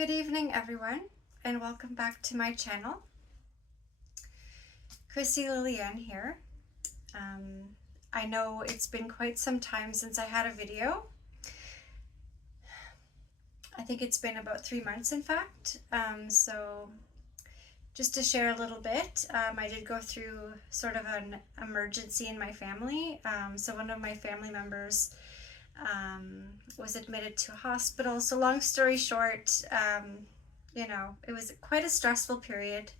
Good evening, everyone, and welcome back to my channel. Krissy Lillianne here. I know it's been quite some time since I had a video. I think it's been about 3 months, in fact. So just to share a little bit, I did go through sort of an emergency in my family. So one of my family members was admitted to a hospital. So long story short, it was quite a stressful period,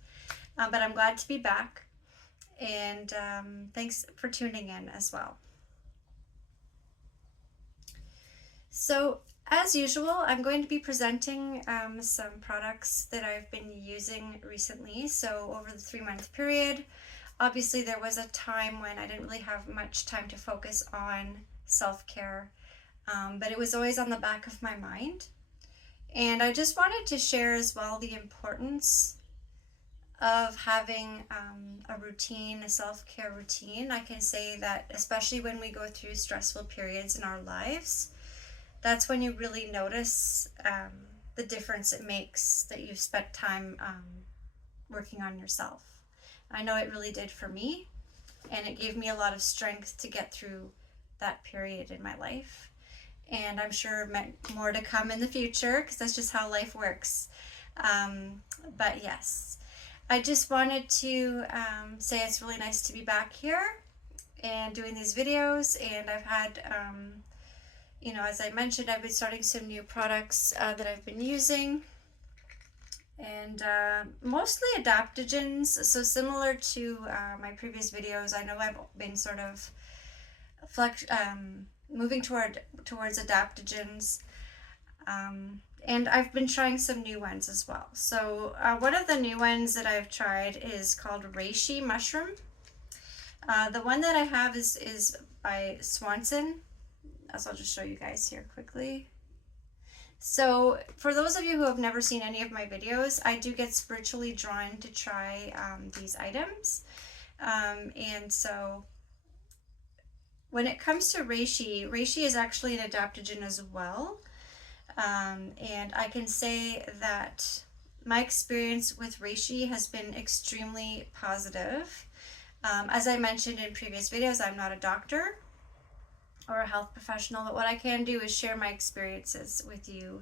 but I'm glad to be back, and thanks for tuning in as well. So as usual, I'm going to be presenting some products that I've been using recently. So over the 3-month period, obviously there was a time when I didn't really have much time to focus on self-care, but it was always on the back of my mind. And I just wanted to share as well the importance of having a routine, a self-care routine. I can say that especially when we go through stressful periods in our lives, that's when you really notice the difference it makes that you've spent time working on yourself. I know it really did for me, and it gave me a lot of strength to get through that period in my life. And I'm sure more to come in the future, because that's just how life works. But yes, I just wanted to say it's really nice to be back here and doing these videos. And I've had, as I mentioned, I've been starting some new products that I've been using. And mostly adaptogens. So similar to my previous videos, I know I've been sort of moving towards adaptogens, and I've been trying some new ones as well. So one of the new ones that I've tried is called reishi mushroom. The one that I have is by Swanson. So I'll just show you guys here quickly. So for those of you who have never seen any of my videos, I do get spiritually drawn to try these items, and so when it comes to reishi is actually an adaptogen as well. And I can say that my experience with reishi has been extremely positive. As I mentioned in previous videos, I'm not a doctor or a health professional, but what I can do is share my experiences with you,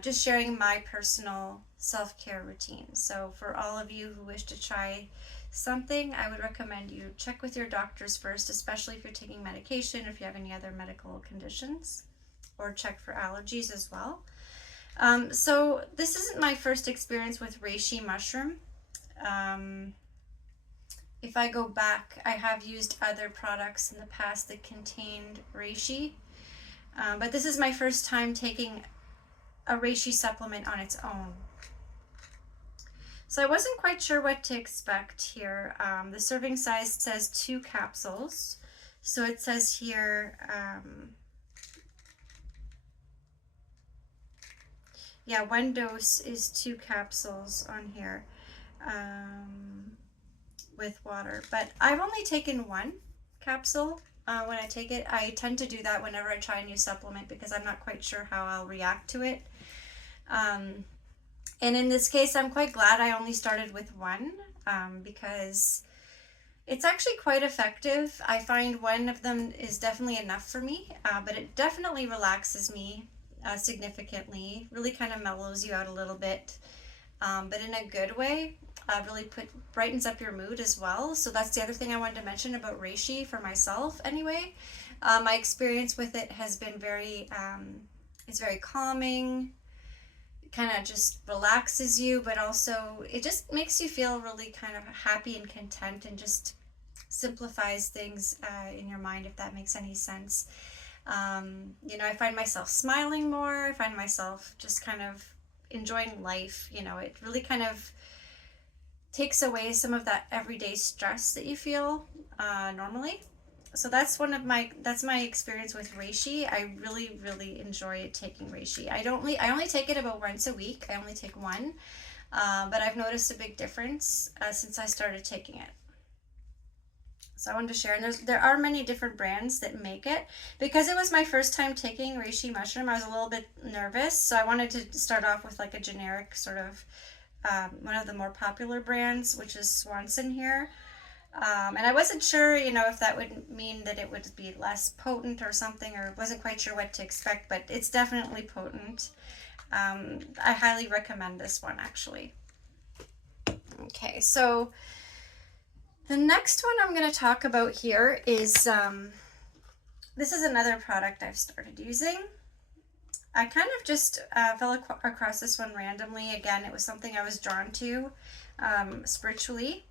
just sharing my personal self-care routine. So for all of you who wish to try something, I would recommend you check with your doctors first, especially if you're taking medication, if you have any other medical conditions, or check for allergies as well. So this isn't my first experience with reishi mushroom. If I go back, I have used other products in the past that contained reishi, but this is my first time taking a reishi supplement on its own. So I wasn't quite sure what to expect here. The serving size says 2 capsules. So it says here, 1 dose is 2 capsules on here with water. But I've only taken 1 capsule when I take it. I tend to do that whenever I try a new supplement because I'm not quite sure how I'll react to it. And in this case, I'm quite glad I only started with 1 because it's actually quite effective. I find 1 of them is definitely enough for me, but it definitely relaxes me significantly, really kind of mellows you out a little bit, but in a good way. Really brightens up your mood as well. So that's the other thing I wanted to mention about reishi for myself anyway. My experience with it has been it's very calming, kind of just relaxes you, but also it just makes you feel really kind of happy and content, and just simplifies things in your mind, if that makes any sense. I find myself smiling more. I find myself just kind of enjoying life. It really kind of takes away some of that everyday stress that you feel normally. So that's my experience with reishi. I really enjoy taking reishi. I only take it about once a week. I only take 1, but I've noticed a big difference since I started taking it. So I wanted to share, and there are many different brands that make it. Because it was my first time taking reishi mushroom, I was a little bit nervous, so I wanted to start off with like a generic sort of one of the more popular brands, which is Swanson here. And I wasn't sure, you know, if that would mean that it would be less potent or something, or wasn't quite sure what to expect, but it's definitely potent. I highly recommend this one actually. Okay, so the next one I'm going to talk about here is, this is another product I've started using. I kind of just fell across this one randomly. Again, it was something I was drawn to spiritually.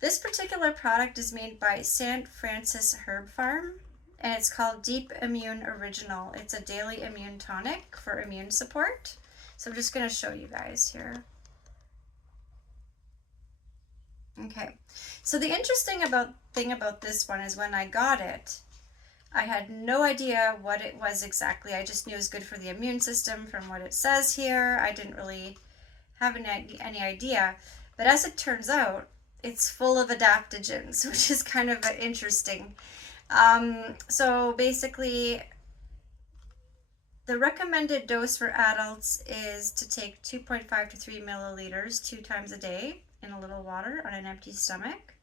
This particular product is made by St. Francis Herb Farm, and it's called Deep Immune Original. It's a daily immune tonic for immune support. So I'm just going to show you guys here. Okay, so the interesting thing about this one is when I got it, I had no idea what it was exactly. I just knew it was good for the immune system from what it says here. I didn't really have any idea. But as it turns out, it's full of adaptogens, which is kind of interesting. So basically, the recommended dose for adults is to take 2.5 to 3 milliliters 2 times a day in a little water on an empty stomach.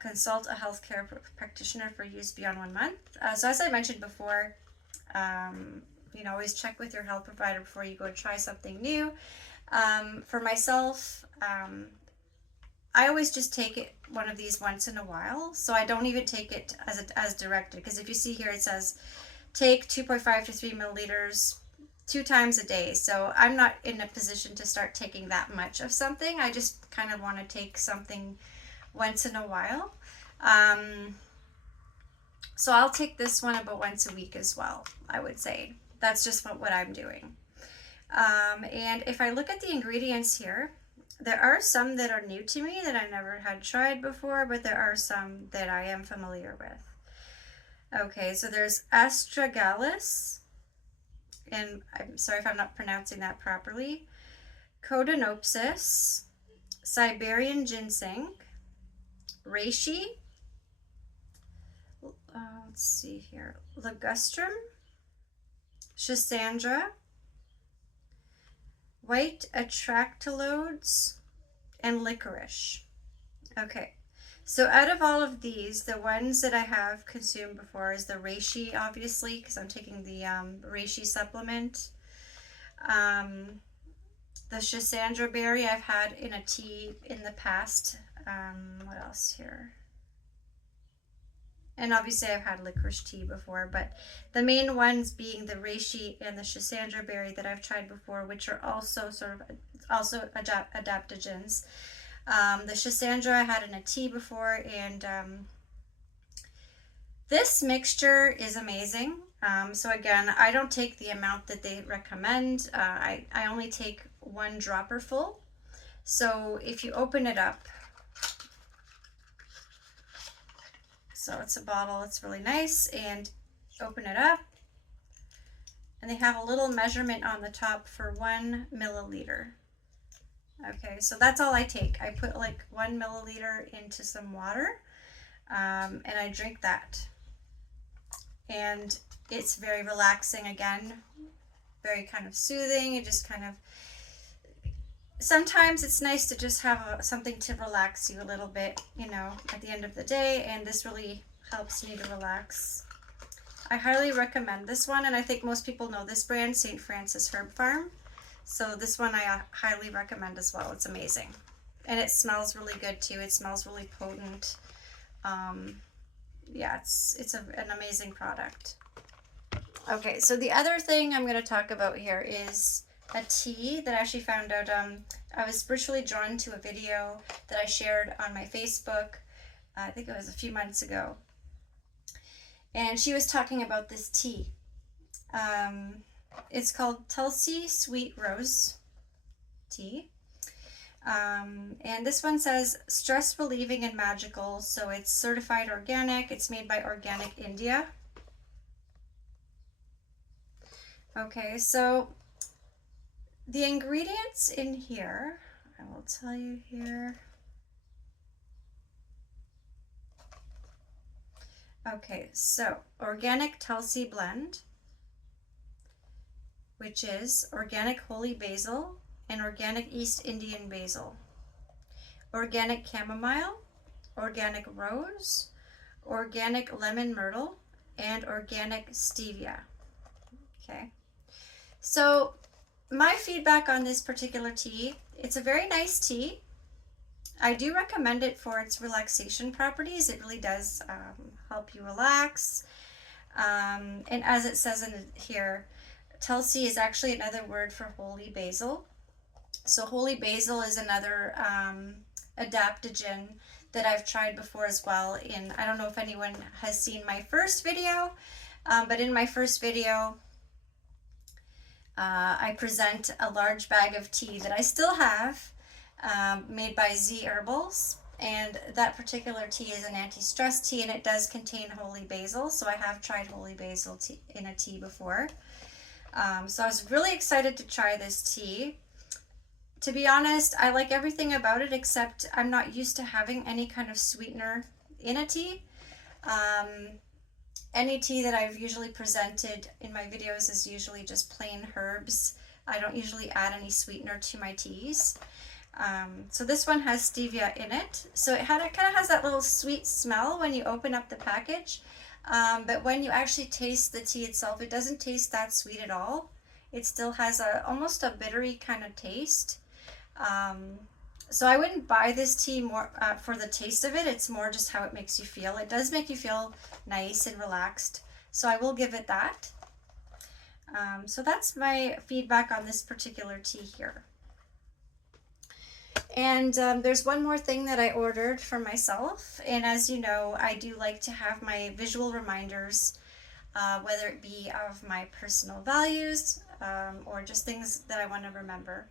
Consult a healthcare practitioner for use beyond 1 month. So as I mentioned before, you know, always check with your health provider before you go try something new. For myself, I always just take one of these once in a while, so I don't even take it as directed, because if you see here it says take 2.5 to 3 milliliters 2 times a day. So I'm not in a position to start taking that much of something. I just kind of want to take something once in a while. So I'll take this one about once a week as well, I would say. That's just what I'm doing. And if I look at the ingredients here, there are some that are new to me that I never had tried before, but there are some that I am familiar with. Okay, so there's astragalus, and I'm sorry if I'm not pronouncing that properly, Codonopsis, Siberian ginseng, reishi, let's see here, ligustrum, schisandra, white atractylodes, and licorice. Okay, so out of all of these, the ones that I have consumed before is the reishi, obviously, because I'm taking the reishi supplement. The schisandra berry I've had in a tea in the past. What else here? And obviously I've had licorice tea before, but the main ones being the reishi and the schisandra berry that I've tried before, which are also also adaptogens. The schisandra I had in a tea before, and this mixture is amazing. So again, I don't take the amount that they recommend. I only take 1 dropper full. So if you open it up, so it's a bottle, it's really nice, and open it up, and they have a little measurement on the top for 1 milliliter. Okay, so that's all I take. I put like 1 milliliter into some water, and I drink that. And it's very relaxing again, very kind of soothing. It just kind of, sometimes it's nice to just have something to relax you a little bit, you know, at the end of the day, and this really helps me to relax. I highly recommend this one, and I think most people know this brand, St. Francis Herb Farm. So this one I highly recommend as well. It's amazing. And it smells really good too. It smells really potent. Yeah, it's an amazing product. Okay, so the other thing I'm going to talk about here is a tea that I actually found out. I was spiritually drawn to a video that I shared on my Facebook. I think it was a few months ago. And she was talking about this tea. It's called Tulsi Sweet Rose Tea. And this one says stress relieving and magical. So it's certified organic. It's made by Organic India. Okay, so the ingredients in here, I will tell you here. Okay, so organic Tulsi blend, which is organic holy basil and organic East Indian basil, organic chamomile, organic rose, organic lemon myrtle, and organic stevia. Okay, so my feedback on this particular tea, it's a very nice tea. I do recommend it for its relaxation properties. It really does help you relax. And as it says in here, Tulsi is actually another word for holy basil. So holy basil is another adaptogen that I've tried before as well. I don't know if anyone has seen my first video, but in my first video, I present a large bag of tea that I still have, made by Z Herbals. And that particular tea is an anti-stress tea, and it does contain holy basil. So I have tried holy basil tea in a tea before. So I was really excited to try this tea. To be honest, I like everything about it except I'm not used to having any kind of sweetener in a tea. Any tea that I've usually presented in my videos is usually just plain herbs. I don't usually add any sweetener to my teas. So this one has stevia in it. So it kind of has that little sweet smell when you open up the package. But when you actually taste the tea itself, it doesn't taste that sweet at all. It still has almost a bittery kind of taste. So I wouldn't buy this tea more for the taste of it. It's more just how it makes you feel. It does make you feel nice and relaxed. So I will give it that. So that's my feedback on this particular tea here. And there's one more thing that I ordered for myself. And as you know, I do like to have my visual reminders, whether it be of my personal values or just things that I want to remember.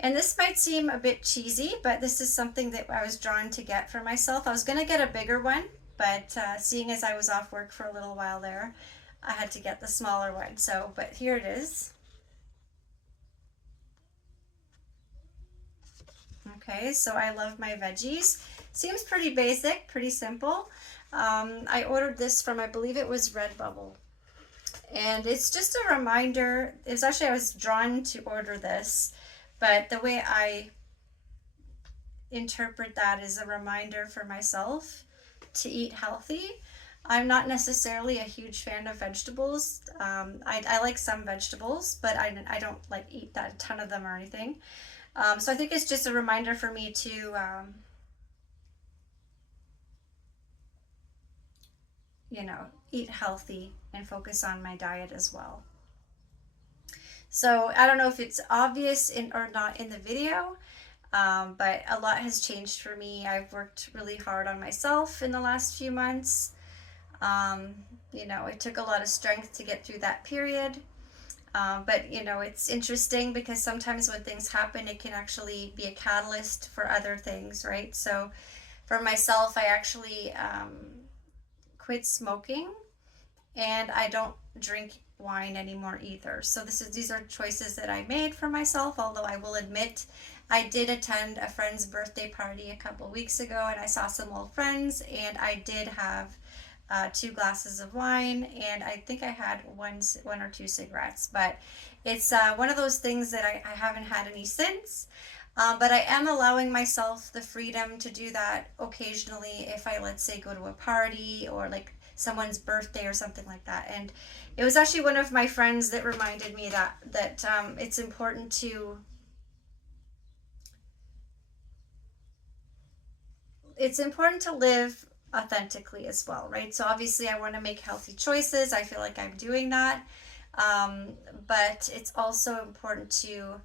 And this might seem a bit cheesy, but this is something that I was drawn to get for myself. I was going to get a bigger one, but seeing as I was off work for a little while there, I had to get the smaller one. So, but here it is. Okay, so I love my veggies. Seems pretty basic, pretty simple. I ordered this from, I believe it was Redbubble. And it's just a reminder. It was actually, I was drawn to order this, but the way I interpret that is a reminder for myself to eat healthy. I'm not necessarily a huge fan of vegetables. I like some vegetables, but I don't like eat that a ton of them or anything. So I think it's just a reminder for me to, eat healthy and focus on my diet as well. So I don't know if it's obvious or not in the video, but a lot has changed for me. I've worked really hard on myself in the last few months. It took a lot of strength to get through that period. But it's interesting because sometimes when things happen, it can actually be a catalyst for other things, right? So for myself, I actually quit smoking, and I don't drink wine anymore either. So these are choices that I made for myself, although I will admit I did attend a friend's birthday party a couple weeks ago, and I saw some old friends, and I did have 2 glasses of wine, and I think I had one or two cigarettes, but it's one of those things that I haven't had any since. But I am allowing myself the freedom to do that occasionally if I, let's say, go to a party or like someone's birthday or something like that. And it was actually one of my friends that reminded me that it's important to live authentically as well, right? So obviously I want to make healthy choices. I feel like I'm doing that. But it's also important to,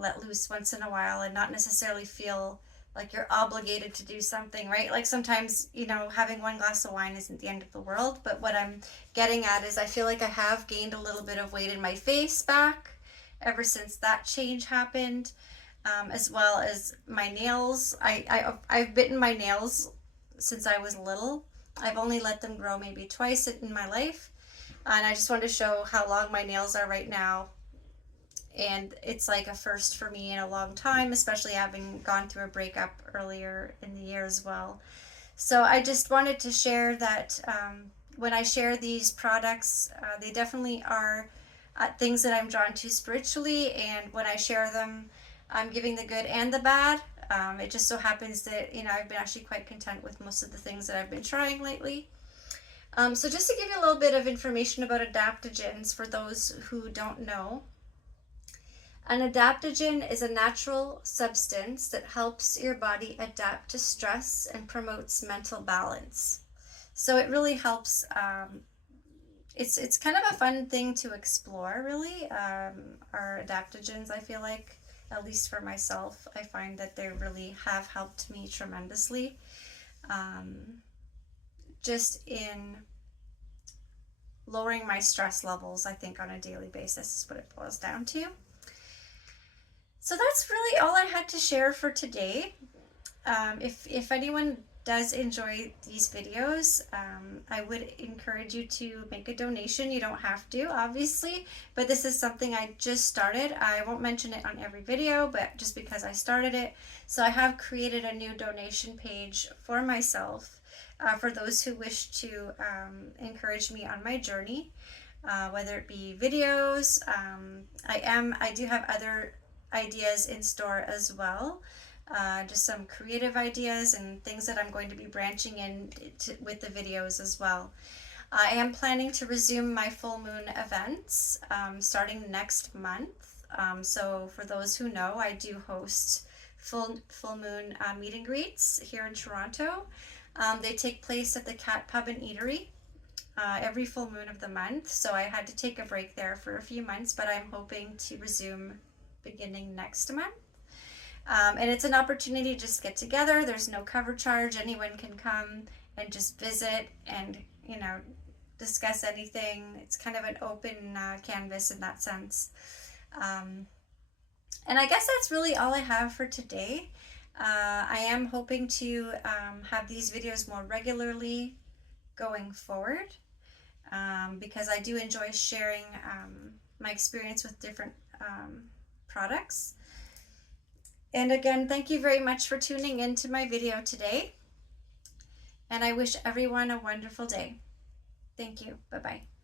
let loose once in a while and not necessarily feel like you're obligated to do something, right? Like sometimes, having 1 glass of wine isn't the end of the world. But what I'm getting at is I feel like I have gained a little bit of weight in my face back ever since that change happened, as well as my nails. I've bitten my nails since I was little. I've only let them grow maybe twice in my life, and I just wanted to show how long my nails are right now. And it's like a first for me in a long time, especially having gone through a breakup earlier in the year as well. So I just wanted to share that when I share these products, they definitely are things that I'm drawn to spiritually, and when I share them, I'm giving the good and the bad. It just so happens that, I've been actually quite content with most of the things that I've been trying lately. So just to give you a little bit of information about adaptogens for those who don't know, an adaptogen is a natural substance that helps your body adapt to stress and promotes mental balance. So it really helps. It's kind of a fun thing to explore, really. Our adaptogens, I feel like, at least for myself, I find that they really have helped me tremendously. Just in lowering my stress levels, I think, on a daily basis is what it boils down to. So that's really all I had to share for today. If anyone does enjoy these videos, I would encourage you to make a donation. You don't have to, obviously, but this is something I just started. I won't mention it on every video, but just because I started it. So I have created a new donation page for myself, for those who wish to encourage me on my journey, whether it be videos. I do have other ideas in store as well, just some creative ideas and things that I'm going to be branching in with the videos as well. I am planning to resume my full moon events starting next month. So for those who know, I do host full moon meet and greets here in Toronto. They take place at the Cat Pub and Eatery every full moon of the month. So I had to take a break there for a few months, but I'm hoping to resume beginning next month. And it's an opportunity to just get together. There's no cover charge. Anyone can come and just visit and, discuss anything. It's kind of an open canvas in that sense. And I guess that's really all I have for today. I am hoping to have these videos more regularly going forward, because I do enjoy sharing my experience with different products. And again, thank you very much for tuning into my video today. And I wish everyone a wonderful day. Thank you. Bye-bye.